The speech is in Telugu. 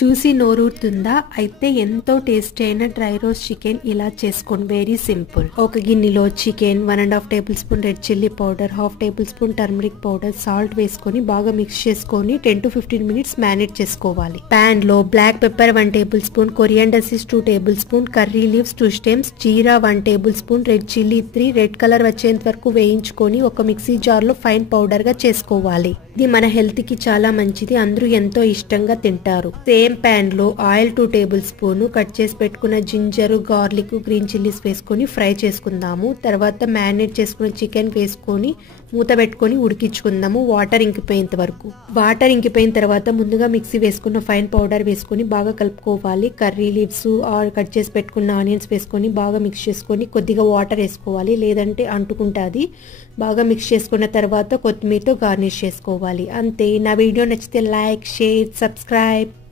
చూసి నోరూరుతుందా? అయితే ఎంతో టేస్టీ అయిన డ్రై రోస్ట్ చికెన్ ఇలా చేసుకోండి. Very simple. ఒక గిన్నెలో chicken, 1.5 tablespoon red chilli powder, 1/2 tablespoon turmeric powder, salt వేసుకొని బాగా మిక్స్ చేసుకొని 10 to 15 మినిట్స్ మ్యారినేట్ చేసుకోవాలి. పాన్ లో black pepper 1 tablespoon, coriander seeds 2 tablespoon, curry leaves 2 stems, జీరా 1 tablespoon, red chilli 3 red colour వచ్చేంత వరకు వేయించుకొని ఒక మిక్సీ జార్ లో ఫైన్ పౌడర్ గా చేసుకోవాలి. ఇది మన హెల్త్ కి చాలా మంచిది. అందరూ ఎంతో ఇష్టంగా తింటారు. సేమ్ ప్యాన్ లో ఆయిల్ 2 టేబుల్ స్పూన్, కట్ చేసి పెట్టుకున్న జింజర్, గార్లిక్, గ్రీన్ చిల్లీస్ వేసుకొని ఫ్రై చేసుకుందాము. తర్వాత మ్యారినేట్ చేసుకున్న చికెన్ వేసుకొని మూత పెట్టుకొని ఉడికించుకుందాము వాటర్ ఇంకిపోయేంత వరకు. వాటర్ ఇంకిపోయిన తర్వాత ముందుగా మిక్సీ వేసుకున్న ఫైన్ పౌడర్ వేసుకొని బాగా కలుపుకోవాలి. కర్రీ లీవ్స్ కట్ చేసి పెట్టుకున్న ఆనియన్స్ వేసుకొని బాగా మిక్స్ చేసుకొని కొద్దిగా వాటర్ వేసుకోవాలి, లేదంటే అంటుకుంటుంది. బాగా మిక్స్ చేసుకున్న తర్వాత కొత్తిమీరతో గార్నిష్ చేసుకోవాలి. అంతే. నా వీడియో నచ్చితే లైక్, షేర్, సబ్స్క్రైబ్.